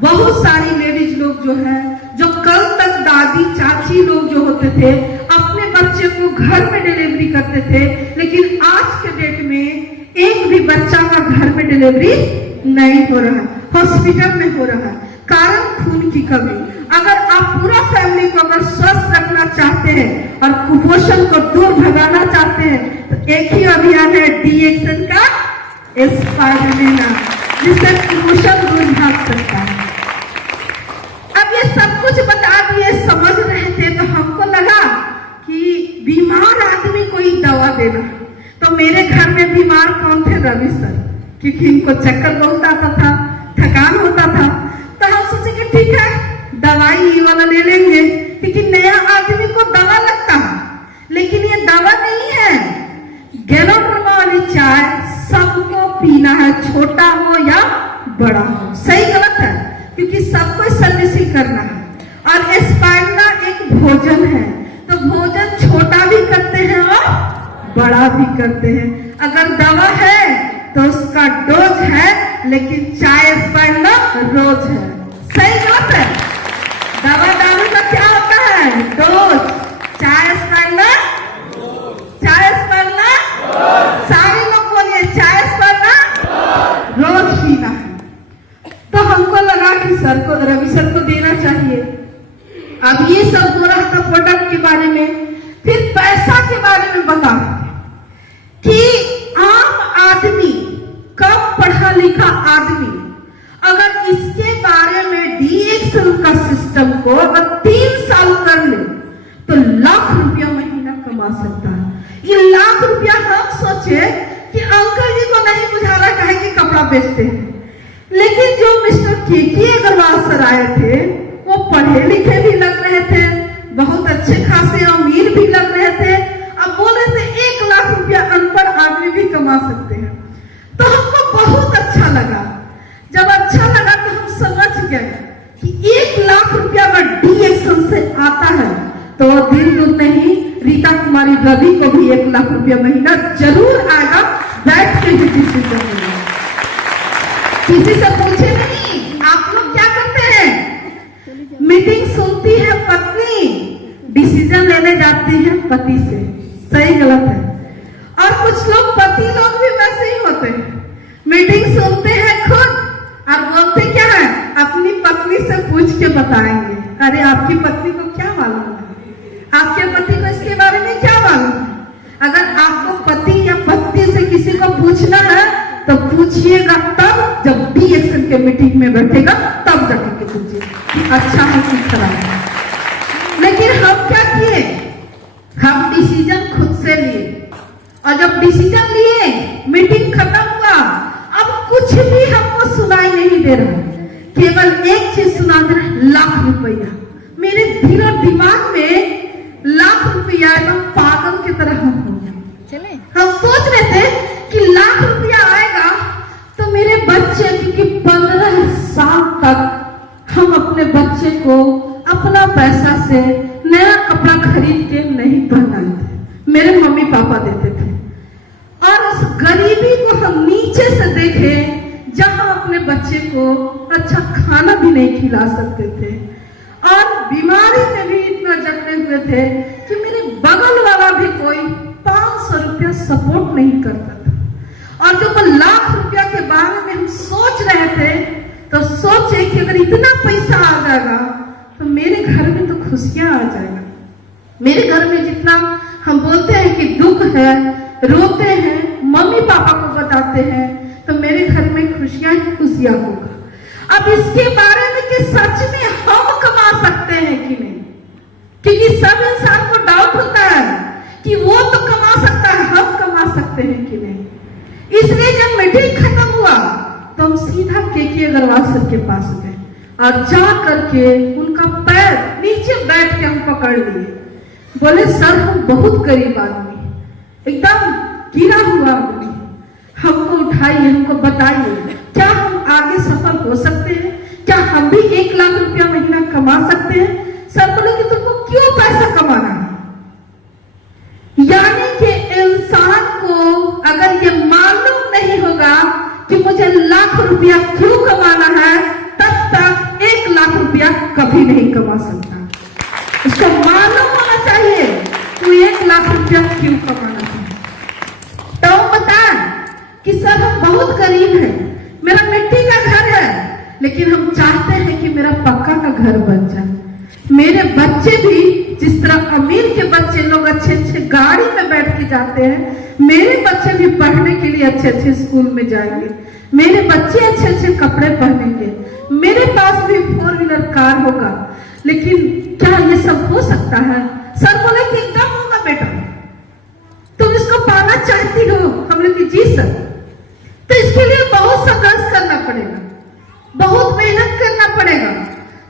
बहुत सारी लेडीज लोग जो है, जो कल तक दादी चाची लोग जो होते थे अपने बच्चे को घर में डिलीवरी करते थे, लेकिन आज के डेट में एक भी बच्चा का घर में डिलीवरी नहीं हो रहा है, हॉस्पिटल में हो रहा है। कारण खून की कमी। अगर आप पूरा फैमिली को अगर स्वस्थ रखना चाहते हैं और कुपोषण को दूर भगाना चाहते हैं तो एक ही अभियान है डी-एक्शन का, स्पाइरुलिना, जिससे कुपोषण दूर भाग सकता है। अब ये सब कुछ बता दिए, समझ रहे थे, तो हमको लगा कि बीमार आदमी को ही दवा देना। तो मेरे घर में बीमार कौन थे? रवि सर, क्योंकि इनको चक्कर बहुत आता था, थकान होता था। तो हम सोचे कि ठीक है दवाई ये वाला ले लेंगे, क्योंकि नया आदमी को दवा लगता है, लेकिन ये दवा नहीं है। गैलोड्रमा वाली चाय सबको पीना है, छोटा हो या बड़ा हो, सही गलत है, क्योंकि सबको सर्विसिंग करना है। और स्पाइरुलिना एक भोजन है, तो भोजन छोटा भी करते हैं और बड़ा भी करते हैं। अगर दवा है तो उसका डोज है, लेकिन चाय स्पाइरुलिना रोज है, सही बात है। दवा दारू का क्या होता है? डोज। चाय स्पाइरुलिना, चाय स्पाइरुलिना, सारे लोग बोलिए चाय स्पाइरुलिना रोज पीना है। तो हमको लगा कि सर को, रवि सर को देना चाहिए। अब ये सब हो रहा था प्रोडक्ट के बारे में। फिर पैसा के बारे में बता कि आम आदमी, कम पढ़ा लिखा आदमी अगर इसके बारे में डी-एक्शन का सिस्टम को अगर 3 साल कर ले तो लाख रुपया महीना कमा सकता है। ये लाख रुपया हम सोचे कि अंकल जी को नहीं बुझा रहा काहे कि कपड़ा बेचते हैं, लेकिन जो मिस्टर के अग्रवाल सर आए थे वो पढ़े लिखे भी लग रहे थे, बहुत अच्छे खासे अमीर भी लग रहे थे। अब बोले थे 1 लाख रुपया अनपढ़ आदमी भी कमा सकते हैं। तो हमको बहुत अच्छा लगा। जब अच्छा लगा तो हम समझ गए कि 1 लाख रुपया अगर डी-एक्शन से आता है तो दिन दूर नहीं, रीता कुमारी रवि को भी 1 लाख रुपया महीना जरूर आएगा। बैठ के भी डिसीजन लेगा, किसी से पूछे नहीं। आप लोग क्या करते हैं? मीटिंग सुनती है पत्नी, डिसीजन लेने जाती है पति से, सही गलत है। और कुछ लोग पति लोग भी वैसे ही होते हैं, मीटिंग सुनते हैं खुद और बोलते क्या है, अपनी पत्नी से पूछ के बताएंगे। अरे आपकी पत्नी को क्या मालूम है? आपके पति को इसके बारे में क्या मालूम है? अगर आपको पति या पत्नी से किसी को पूछना है तो पूछिएगा तब, जब डी-एक्शन के मीटिंग में बैठेगा तब जाके के पूछिए कि अच्छा है कि खराब है। लेकिन हम क्या किए? हम डिसीजन खुद से लिए, और जब डिसीजन लिए मीटिंग खत्म हुआ, अब कुछ भी हमको सुनाई नहीं दे रहा, केवल एक चीज सुना दे रहा, लाख रुपया। मेरे दिल और दिमाग में लाख रुपया एकदम पागल की तरह हम हो गए। हम सोच रहे थे कि लाख रुपया आएगा तो मेरे बच्चे, क्योंकि 15 साल तक हम अपने बच्चे को अपना पैसा से नया कपड़ा खरीद के नहीं पहनाए थे, मेरे मम्मी पापा देते थे। और उस गरीबी को हम नीचे से देखे, जहां अपने बच्चे को अच्छा खाना भी नहीं खिला सकते थे, और बीमारी में भी इतना जकड़े हुए थे कि मेरे बगल वाला भी कोई 500 रुपया सपोर्ट नहीं करता था। और जब लाख रुपया के बारे में हम सोच रहे थे तो सोचे कि अगर इतना पैसा आ जाएगा तो मेरे घर में तो खुशियां आ जाएगा। मेरे घर में जितना हम बोलते हैं कि दुख है, रोते हैं, मम्मी पापा को बताते हैं, तो मेरे घर में खुशियां ही खुशियां होगा। अब इसके बारे में कि सच में हम कमा सकते हैं कि नहीं, क्योंकि सब इंसान को डाउट होता है कि वो तो कमा सकता है, हम कमा सकते हैं कि नहीं। इसलिए जब मीटिंग खत्म हुआ तो हम सीधा के अग्रवाल सर के पास गए और जा करके उनका पैर नीचे बैठ के हम पकड़ लिए। बोले सर हम बहुत गरीब आदमी, एकदम गिरा हुआ आदमी, हमको उठाइए, हमको बताइए क्या हम आगे सफल हो सकते हैं, क्या हम भी 1 लाख रुपया महीना कमा सकते हैं। सर बोले कि तुमको क्यों पैसा कमाना है? यानी कि इंसान को अगर ये मालूम नहीं होगा कि मुझे लाख रुपया क्यों कमाना है, तब तक नहीं कमा सकता। उसको मालूम होना चाहिए तू 1 लाख रुपया क्यों कमाना चाहिए। तो बता कि सर हम बहुत गरीब हैं, मेरा मिट्टी का घर है, लेकिन हम चाहते हैं कि मेरा पक्का का घर बन जाए। मेरे बच्चे भी जिस तरह अमीर के बच्चे लोग अच्छे अच्छे गाड़ी में बैठ के जाते हैं, मेरे बच्चे भी पढ़ने के लिए अच्छे अच्छे स्कूल में जाएंगे, मेरे बच्चे अच्छे अच्छे कपड़े पहनेंगे, मेरे पास भी 4 व्हीलर कार होगा। लेकिन क्या ये सब हो सकता है? सर बोले कि एकदम होगा बेटा, तुम इसको पाना चाहती हो। हम लोग जी सर। तो इसके लिए बहुत संघर्ष करना पड़ेगा, बहुत मेहनत करना पड़ेगा,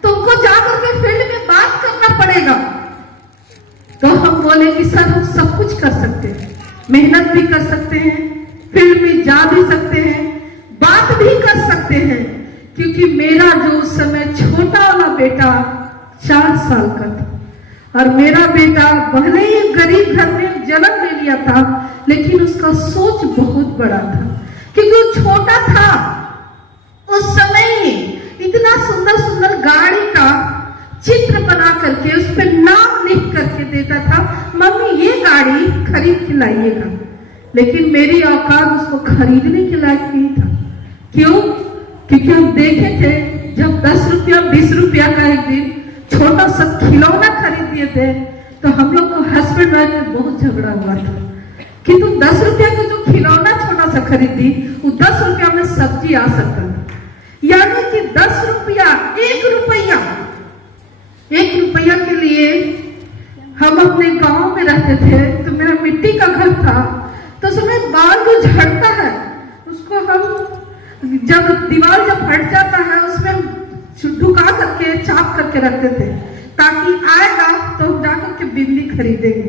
तुमको जाकर के फील्ड में बात करना पड़ेगा। तो हम बोले कि सर हम सब कुछ कर सकते हैं, मेहनत भी कर सकते हैं, फील्ड में जा भी सकते हैं, बात भी कर सकते हैं। क्योंकि मेरा जो उस समय छोटा वाला बेटा 4 साल का था और मेरा बेटा भले ही गरीब घर में जन्म ले लिया था, लेकिन उसका सोच बहुत बड़ा था। क्योंकि वो छोटा था, उस समय ही इतना सुंदर सुंदर गाड़ी का चित्र बना करके उस पर नाम लिख करके देता था, मम्मी ये गाड़ी खरीद के लाइएगा। लेकिन मेरी औकात उसको खरीदने के लायक नहीं था। क्यों? क्योंकि हम देखे थे जब 10 रुपया 20 रुपया का एक दिन छोटा सा खिलौना खरीद दिए थे, तो हम लोग को हस्बैंड वाइफ में बहुत झगड़ा हुआ था कि तुम 10 रुपया का जो खिलौना छोटा सा खरीदी, वो 10 रुपया में सब्जी आ सकता था। यानी कि 10 रुपया 1 रुपया के लिए हम अपने गांव में रहते थे। तो मेरा मिट्टी का घर था, तो समय बाल जो झड़ता है उसको हम जब दीवार जब फट जाता है उसमें हम ढुका करके चाप करके रखते थे, ताकि आएगा तो हम जाकर के बिजली खरीदेंगे।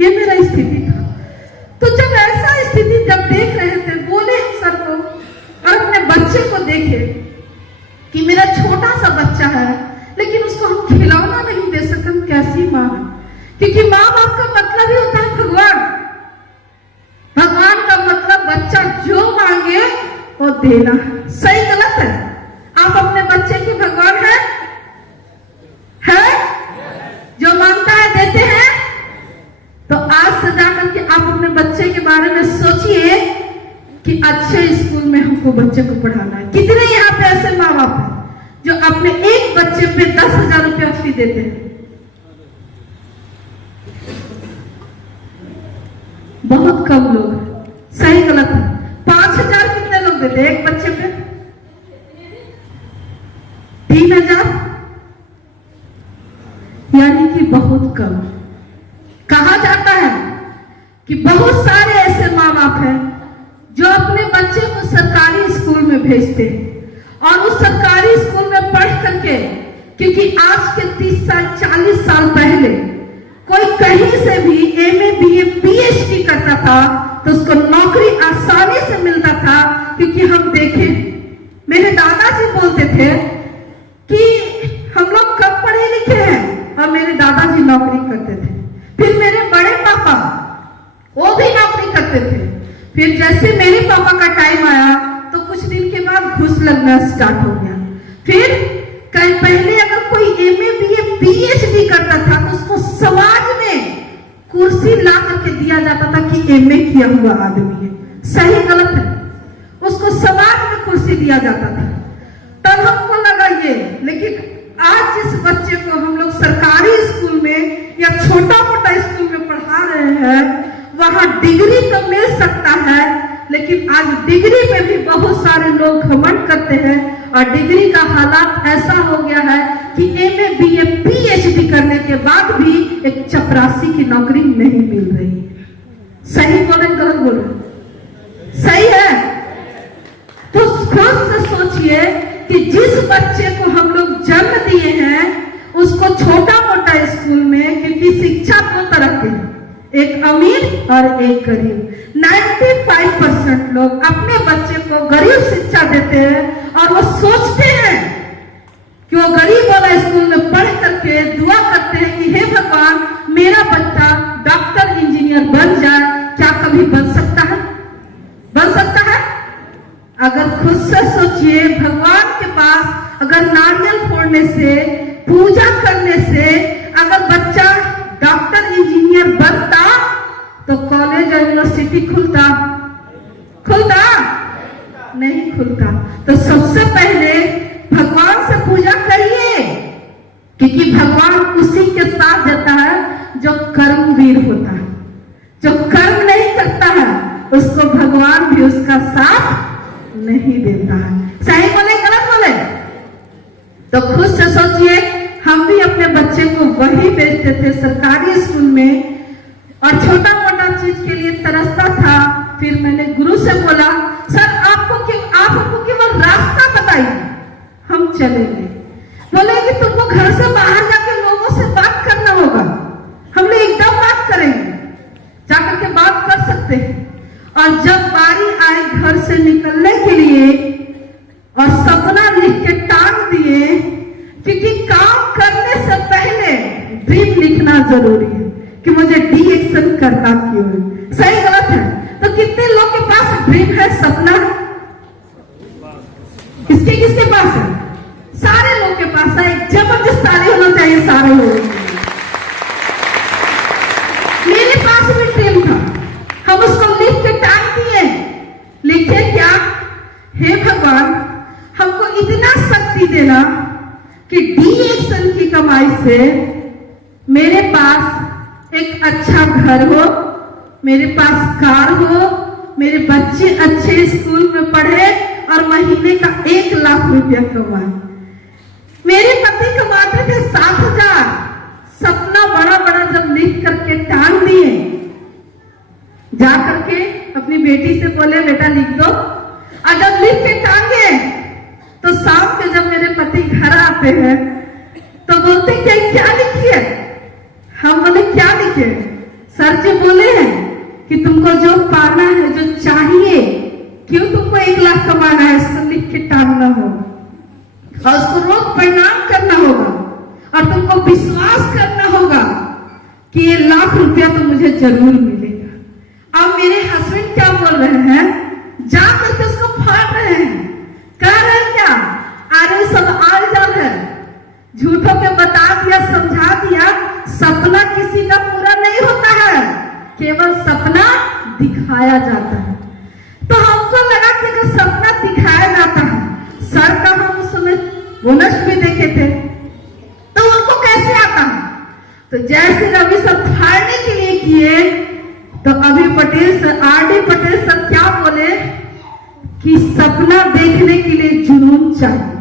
ये मेरा स्थिति था। तो जब ऐसा स्थिति जब देख रहे थे, बोले हम सर को और अपने बच्चे को देखे कि मेरा छोटा सा बच्चा है, लेकिन उसको हम खिलौना नहीं दे सकते, हम कैसी माँ है। क्योंकि माँ बाप का मतलब ही होता है भगवान। भगवान का मतलब बच्चा जो मांगे वो देना। सही गलत है? आप अपने बच्चे के भगवान हैं? जो मांगता है देते हैं? तो आज से जाकर के आप अपने बच्चे के बारे में सोचिए कि अच्छे स्कूल में हमको बच्चे को पढ़ाना है। कितने यहाँ पे ऐसे माँ बाप हैं जो अपने एक बच्चे पे 10,000 रुपया फी देते हैं? बहुत कम लोग। सही गलत है? 5,000 कितने लोग देते हैं एक बच्चे पे? 3,000, यानी कि बहुत कम। कहा जाता है कि बहुत सारे ऐसे माँ बाप हैं जो अपने बच्चे को सरकारी स्कूल में भेजते हैं और उस सरकारी स्कूल में पढ़ करके, क्योंकि आज के 30 साल 40 साल पहले कोई कहीं से भी MA BA PhD करता था तो उसको नौकरी आसानी से मिलता था। क्योंकि हम देखे, मेरे दादाजी बोलते थे कि हम लोग कम पढ़े लिखे हैं, और मेरे दादाजी नौकरी करते थे। फिर मेरे बड़े पापा वो भी नौकरी करते थे। फिर जैसे मेरे पापा का टाइम आया तो कुछ दिन के बाद घूस लगना स्टार्ट हो गया। फिर कहीं पहले अगर कोई MA BA PhD करता था तो उसको समाज में कुर्सी ला करके दिया जाता था कि MA किया हुआ आदमी है। सही गलत है? उसको समाज में कुर्सी दिया जाता था। तब हमको लगा ये, लेकिन आज जिस बच्चे को हम लोग सरकारी स्कूल में या छोटा मोटा स्कूल में पढ़ा रहे हैं, वहां डिग्री तो मिल सकता है, लेकिन आज डिग्री में भी बहुत सारे लोग घमंड करते हैं और डिग्री का हालात ऐसा हो गया है कि MA BA PhD करने के बाद भी एक चपरासी की नौकरी नहीं मिल रही। सही बोले गलत बोले? सही है? तो खुद से सोचिए कि जिस बच्चे को हम लोग जन्म दिए हैं उसको छोटा मोटा स्कूल में, क्योंकि शिक्षा 2 तरह की है, एक अमीर और एक गरीब। 95% लोग अपने बच्चे को गरीब शिक्षा देते हैं और वो सोचते हैं कि वो गरीब वाला स्कूल में पढ़ करके दुआ करते हैं कि हे भगवान मेरा बच्चा डॉक्टर इंजीनियर बन जाए। क्या कभी बन सकता है? बन सकता है? अगर खुद से सोचिए, भगवान के पास अगर नारियल फोड़ने से पूजा करने से अगर बच्चा डॉक्टर इंजीनियर बनता तो कॉलेज और यूनिवर्सिटी खुलता नहीं खुलता। तो सबसे पहले भगवान से पूजा करिए, क्योंकि भगवान उसी के साथ जाता है जो कर्मवीर होता है। जो कर्म नहीं करता है उसको भगवान भी उसका साथ नहीं देता है। सही बोले गलत बोले? तो खुद से सोचिए, हम भी अपने बच्चे को वही भेजते थे सरकारी स्कूल में, और छोटा मोटा चीज के लिए तरसता था। फिर मैंने गुरु से बोला, सर आपको केवल रास्ता बताइए, हम चलेंगे। बोले कि तुमको घर से बाहर जाके लोगों से बात करना होगा। हम लोग एकदम बात करेंगे, जाकर के बात कर सकते हैं। और जब बारी आई घर से निकलने के लिए और सपना लिख के टांग दिए, क्योंकि काम करने से पहले ड्रीम लिखना जरूरी है कि मुझे डी एक्शन करना क्यों है। सही गलत है? तो कितने लोग के पास ड्रीम है, सपना? किसके पास है? सारे लोग के पास है। एक जबरदस्त ताली होना चाहिए सारे लोगों के। मेरे पास भी ड्रीम था, हम उसको लिख के टांग दिए। लिखे क्या? हे भगवान, हमको इतना शक्ति देना कि डी एक्शन की कमाई से मेरे पास एक अच्छा घर हो, मेरे पास कार हो, मेरे बच्चे अच्छे स्कूल में पढ़े और महीने का 1 लाख रुपया कमाए। मेरे पति कमाते थे 7,000। सपना बड़ा बड़ा जब लिख करके टांग दिए, जा करके अपनी बेटी से बोले बेटा लिख दो। और जब लिख के टांगे तो शाम के जब मेरे पति घर आते हैं तो बोलते क्या लिखिए? हम बोले क्या लिखे? सर जी बोले हैं कि तुमको जो पाना है, जो चाहिए, क्यों तुमको 1 लाख कमाना है, इसको लिख के टांगना होगा और उसको रोज प्रणाम करना होगा और तुमको विश्वास करना होगा कि ये 1 लाख रुपया तो मुझे जरूर मिलेगा। अब मेरे हस्बैंड क्या बोल रहे हैं? जा करके उसको फाड़ रहे हैं, कह रहे हैं क्या? अरे सब आल जाल है, झूठों के बता दिया, समझा दिया। सपना किसी का पूरा नहीं होता है, केवल सपना दिखाया जाता है। तो हमको लगा कि अगर सपना दिखाया जाता है, सर का हम उस समय बोनस भी देखे थे, तो उनको कैसे आता है? तो जैसे रवि सर फाड़ने के लिए किए तो अभी Patel sir, RD. Patel sir क्या बोले कि सपना देखने के लिए जुनून चाहिए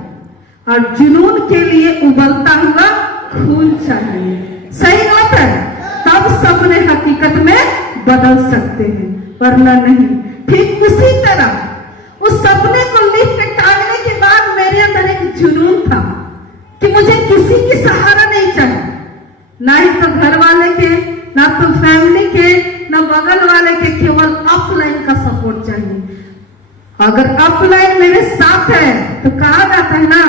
और जुनून के लिए उबलता हुआ खून चाहिए। सही बात है? तब सपने हकीकत में बदल सकते हैं, वरना नहीं। ठीक उसी तरह उस सपने को लिख के टांगने के बाद मेरे अंदर एक जुनून था कि मुझे किसी की सहारा नहीं चाहिए, ना ही तो घर वाले के, ना तो फैमिली के, ना बगल वाले के, केवल अपलाइन का सपोर्ट चाहिए। अगर अपलाइन मेरे साथ है तो कहा जाता है ना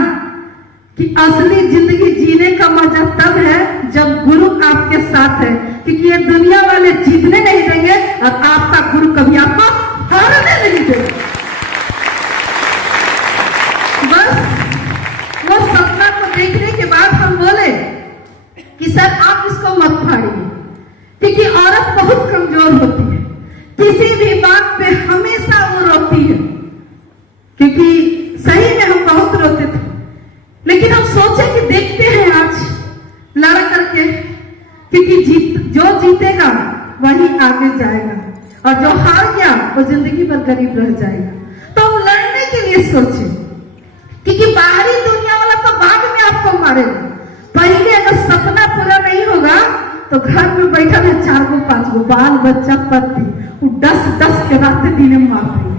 कि असली जिंदगी जीने का मजा तब है जब गुरु आपके साथ है, क्योंकि ये दुनिया वाले जीतने नहीं देंगे और आपका गुरु कभी आपको हारने नहीं देगा। बस वो सपना को देखने के बाद हम बोले कि सर आप इसको मत फाड़िए, क्योंकि औरत बहुत कमजोर होती है, किसी भी बात पे हमेशा वो रोती है। क्योंकि सही में हम बहुत रोते थे, लेकिन हम सोचे कि देखते हैं आज लड़ करके, क्योंकि जो जीतेगा वही आगे जाएगा और जो हार गया वो जिंदगी भर गरीब रह जाएगा। तो हम लड़ने के लिए सोचे, क्योंकि बाहरी दुनिया वाला तो बाद में आपको मारेगा। पहले अगर सपना पूरा नहीं होगा तो घर में बैठा है 4 गो 5 गो बाल बच्चा पति, वो 10 के रातें दिने मार रही है,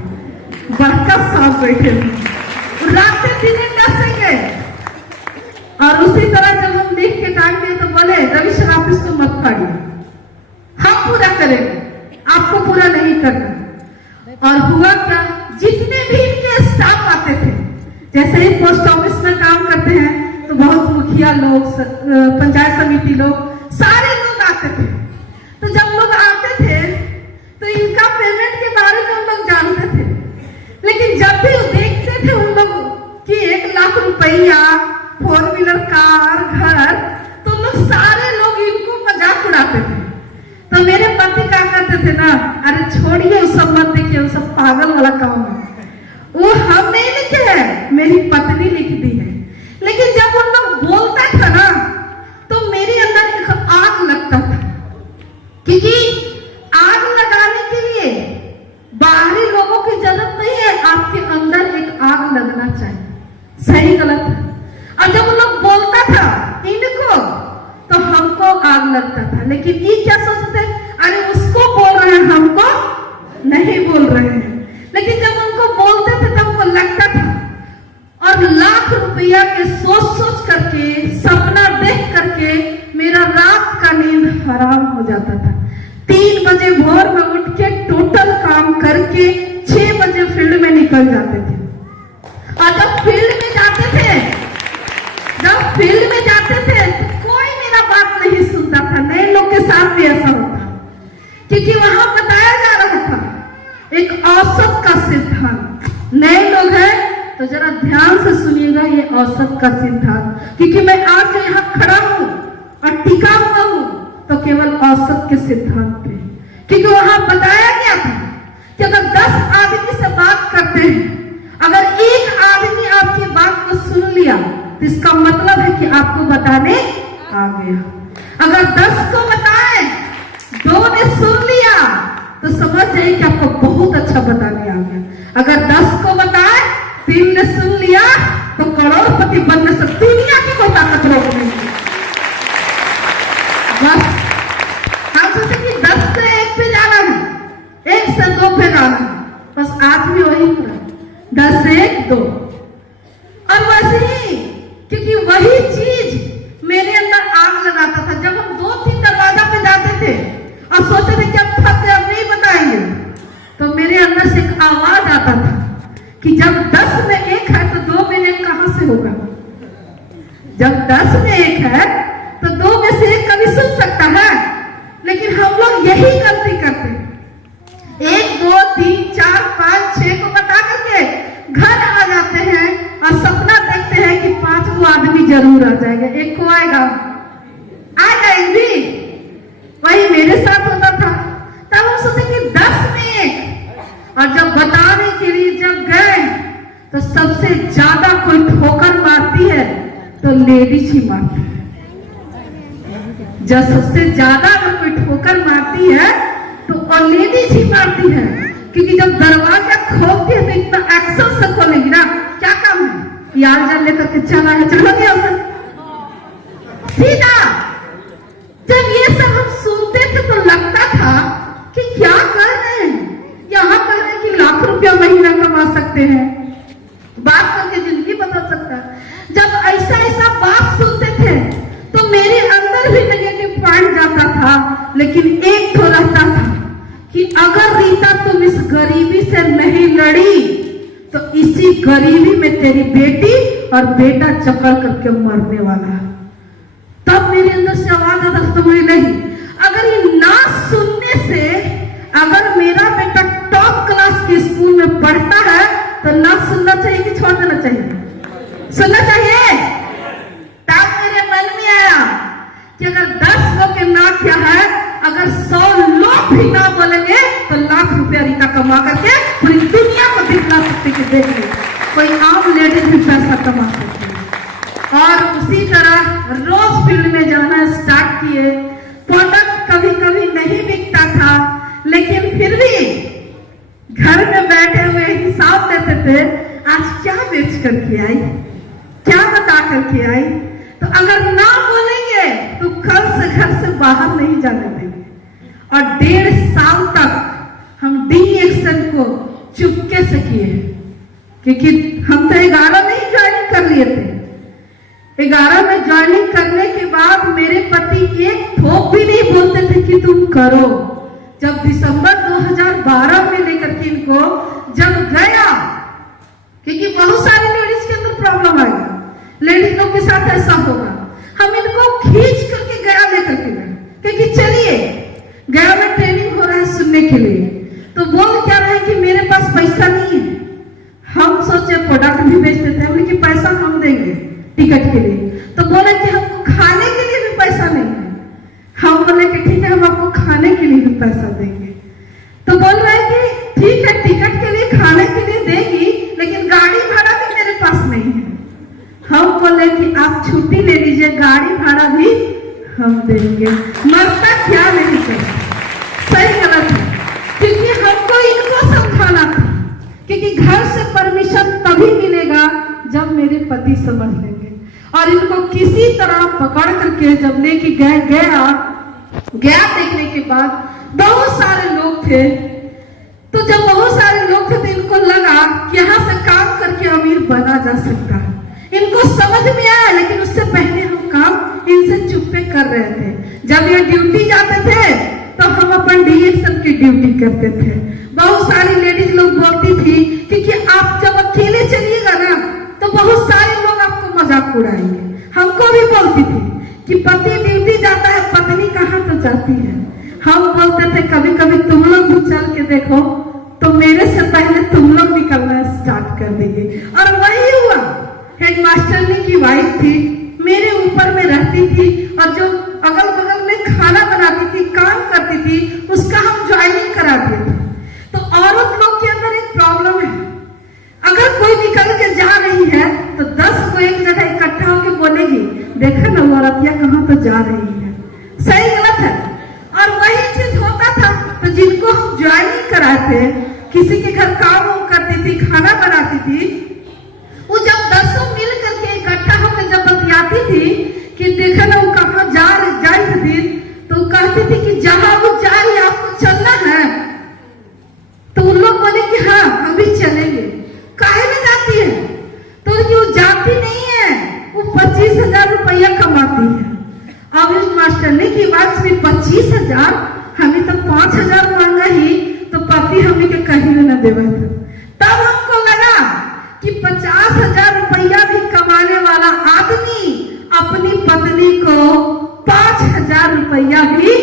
बड़का सांप बैठे रातें दिने डसेंगे। और उसी तरह जब हम लिख के टांग दिए तो बोले रवि सर आप इसको मत फाड़िए, हम पूरा करेंगे, आपको पूरा नहीं करना। और हुआ क्या, जितने भी इनके स्टाफ आते थे, जैसे ही पोस्ट ऑफिस में काम करते हैं तो बहुत मुखिया लोग, पंचायत समिति लोग, सारे लोग आते थे। तो जब लोग आते थे तो इनका पेमेंट के बारे में उन लोग जानते थे, लेकिन जब भी वो देखते थे उन लोग कि 1 लाख रुपया, 4 व्हीलर कार, घर, थे ना, अरे छोड़िए उस सब मत देखिए, वो सब पागल वाला काम है, वो हम नहीं लिखे है, मेरी पत्नी लिख दी है। लेकिन जब उन लोग बोलता था ना तो मेरे अंदर एक आग लगता था, क्योंकि आग लगाने के लिए बाहरी लोगों की जरूरत नहीं है, आपके अंदर एक आग लगना चाहिए। सही गलत है। और जब लोग बोलता था इनको तो हमको आग लगता था, लेकिन ये क्या सोचते, अरे उसको बोल रहे हैं, हमको नहीं बोल रहे हैं। लेकिन जब उनको बोलते थे तब हमको लगता था, और लाख रुपया के सोच सोच करके, सपना देख करके मेरा रात का नींद हराम हो जाता था। 3 बजे भोर में उठ के टोटल काम करके 6 बजे फील्ड में निकल जाते थे। और जब फील्ड में जाते थे तो कोई मेरा बात नहीं सुनता था। नए लोग के साथ भी ऐसा होता, क्योंकि वहां बताया जा रहा था एक औसत का सिद्धांत। नए लोग हैं तो जरा ध्यान से सुनिएगा ये औसत का सिद्धांत, क्योंकि मैं आज जो यहाँ खड़ा हूं और टिका हुआ हूं तो केवल औसत के सिद्धांत पे, क्योंकि वहां बताया गया था कि अगर 10 आदमी से बात करते हैं, अगर एक आदमी आपकी बात को सुन लिया तो इसका मतलब है कि आपको बताने आ गया। अगर 10 को बताएं, 2 ने सुन लिया तो समझ जाइए कि आपको बहुत अच्छा बताने आ गया। अगर 10 को बताएं, 3 ने सुन लिया तो करोड़पति बनने से दुनिया की कोई ताकत रोक नहीं। बस हम सोचे कि 10 से 1 पे जाना है, 1 से 2 पे जाना है, बस आज भी वही हो रहा है, 10 से 1 2। और वैसे ही, क्योंकि वही चीज मेरे अंदर आग लगाता था। जब हम 2-3 दरवाजा पे जाते थे और सोचते थे कि अब थक गए, अब नहीं बताएंगे, तो मेरे अंदर से एक आवाज आता था कि जब 10 में 1 है तो 2 में 1 कहां से होगा। जब 10 में 1 है तो 2 में से 1 कभी सुन सकता है। लेकिन हम लोग यही गलती करते हैं, 1 2 3 4 5 6 को बता करके घर आ जाते हैं और सपना देखते हैं कि 5 आदमी जरूर आ जाएगा, 1 को आएगा भी। वही मेरे साथ होता था। तब हम सोचे कि 10 में 1, और जब बताने के लिए जब गए तो सबसे ज्यादा कोई ठोकर मारती है तो लेडीज ही मारती है। जब सबसे ज्यादा अगर कोई ठोकर मारती है तो और लेडीज ही मारती है, क्योंकि जब दरवाजा खोलती है तो इतना एक्शन से खोलेगी ना, क्या काम है, यार जान लेकर के चला है, चलो गया सीधा। जब ये सब हम सुनते थे तो लगता था कि क्या कर रहे हैं, यहाँ कर रहे हैं कि लाख रुपया महीना कमा सकते हैं, बात करके जिंदगी बदल सकता है। जब ऐसा बात सुनते थे तो मेरे अंदर भी नेगेटिव पॉइंट जाता था, लेकिन एक तो रहता था कि अगर रीता तुम इस गरीबी से नहीं लड़ी तो इसी गरीबी में तेरी बेटी और बेटा चकड़ करके मरने वाला है। तब मेरे अंदर से आवाज आता था, तुम्हें नहीं, अगर ये ना सुनने से, अगर मेरा बेटा टॉप क्लास के स्कूल में पढ़ता है तो ना सुनना चाहिए कि छोड़ देना चाहिए, सुनना चाहिए। तब मेरे मन में आया कि अगर 10 लोग के ना क्या है, अगर 100 लोग भी ना बोलेंगे तो लाख रुपया रीता कमा करके पूरी दुनिया को दिखला सकते कि देख ले कोई आम लेडीज भी पैसा कमा सकती है। और उसी तरह रोज फील्ड में जाना स्टार्ट किए। प्रोडक्ट कभी कभी नहीं बिकता था, लेकिन फिर भी घर में बैठे हुए हिसाब देते थे, आज क्या बेच करके आई, क्या बता करके आई। तो अगर ना बोलेंगे तो कल से घर से बाहर नहीं जाने देंगे। और 1.5 साल तक हम डी एक्शन को चुपके से किए, क्योंकि हम तो 11 में ही ज्वाइनिंग कर लिए थे। 11 में ज्वाइनिंग करने के बाद मेरे पति एक ठोक भी नहीं बोलते थे कि तुम करो। जब दिसंबर 2012 में लेकर के इनको जब गया, क्योंकि बहुत सारी लेडीज के अंदर प्रॉब्लम आएगा, लेडीज लोग के साथ ऐसा होगा, हम इनको खींच करके गया लेकर के गए, क्योंकि चलिए गया में ट्रेनिंग हो रहा है सुनने के लिए। तो बोल क्या रहे कि मेरे पास पैसा नहीं है। हम सोचे प्रोडक्ट भी बेच देते हैं, लेकिन पैसा हम देंगे टिकट के लिए। तो बोले कि हमको खाने के लिए भी पैसा नहीं है। हम बोले कि ठीक है, हम आपको खाने के लिए भी पैसा देंगे। कि आप छुट्टी ले लीजिए, गाड़ी भाड़ा भी हम देंगे। मरता क्या नहीं करें, सही गलत है, क्योंकि हमको इनको समझाना था, क्योंकि घर से परमिशन तभी मिलेगा जब मेरे पति समझ लेंगे। और इनको किसी तरह पकड़ करके जब लेके गया देखने के बाद बहुत सारे लोग थे। तो जब बहुत सारे लोग थे तो इनको लगा कि यहाँ से काम करके अमीर बना जा सकता है। इनको समझ में आया, लेकिन उससे पहले हम काम इनसे चुप्पे कर रहे थे। जब ये ड्यूटी जाते थे तो हम अपन डीएक्शन की ड्यूटी करते थे। बहुत सारी लेडीज लोग बोलती थी क्योंकि आप जब अकेले चलिएगा ना तो बहुत सारे लोग आपको मजाक उड़ाएंगे। हमको भी बोलती थी कि पति ड्यूटी जाता है, पत्नी कहाँ तो जाती है। हम बोलते थे कभी कभी तुम लोग भी चल के देखो तो मेरे से पहले तुम लोग निकलना स्टार्ट कर देंगे। और वही हुआ। हेडमास्टरनी की वाइफ थी, मेरे ऊपर में रहती थी और जो अगल बगल में खाना बनाती थी, काम करती थी, उसका हम ज्वाइनिंग करा दिए थे। तो औरत लोग के अंदर एक प्रॉब्लम है, अगर कोई निकल के जा रही है तो 10 को एक जगह इकट्ठा होकर बोलेगी, देखा ना वो औरतिया कहाँ तो जा रही है। सही गलत है। और वही चीज होता था। तो जिनको हम ज्वाइनिंग कराते, किसी के घर काम करती थी, खाना बनाती थी, वो जब 10 मिल करके इकट्ठा होकर जब बतियाती थी कि देखा ना वो कहाँ जा रही, तो कहती थी कि जहां वो जा रही है आपको चलना है। तो उन लोग बोले कि हाँ हम भी चलेंगे। काहे में जाती है? तो वो जाती नहीं है, वो 25,000 रुपया कमाती है। अब इस मास्टरनी की बात में 25,000, हमें तो 5,000 मांगा ही, तो पति हमें के कहीं न देवा था। तब हमको लगा कि 50,000 रुपया भी कमाने वाला आदमी अपनी पत्नी को 5,000 रुपया भी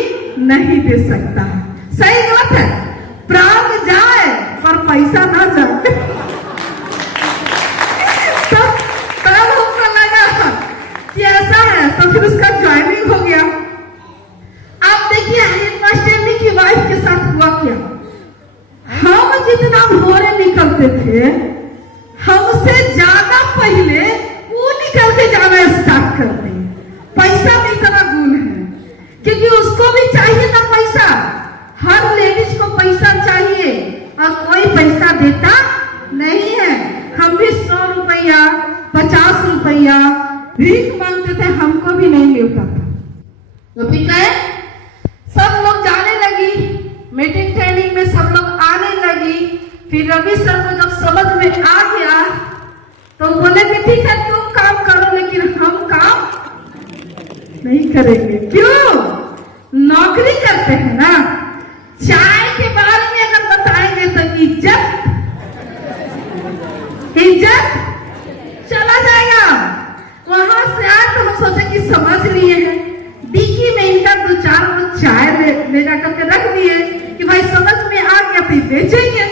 नहीं दे सकता है। सही बात है। प्राण जाए पर पैसा ना जाए। तब हमको लगा कि ऐसा है, तो फिर उसका ज्वाइनिंग हो गया। आप देखिए हेडमास्टरनी की वाइफ के साथ हुआ क्या। हम जितना भोरे निकलते थे, हमसे ज्यादा पहले वो निकल के जाना स्टार्ट करते हैं। पैसा में इतना गुण है, क्योंकि उसको भी चाहिए ना पैसा। हर लेडीज को पैसा चाहिए और कोई पैसा देता नहीं है। हम भी 100 रुपया 50 रुपया भीख मांगते थे, हमको भी नहीं मिलता था। तो फिर क्या, सब लोग जाने लगी मीटिंग ट्रेनिंग में, सब लोग आने लगी। फिर रवि सर को जब समझ में आ गया तो बोले कि ठीक है तुम काम करो, लेकिन हम काम नहीं करेंगे। क्यों? नौकरी करते हैं ना। चाय के बारे में अगर बताएंगे तो इज्जत चला जाएगा। वहां से आए तो हम सोचे कि समझ लिए हैं, डिक्की में इनका 2-4 वो चाय ले जाकर के रख दिए कि भाई समझ में आ गया फिर बेचेंगे,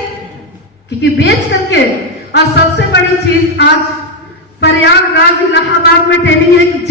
क्योंकि बेच करके। और सबसे बड़ी चीज, आज प्रयागराज इलाहाबाद में ट्रेनिंग एक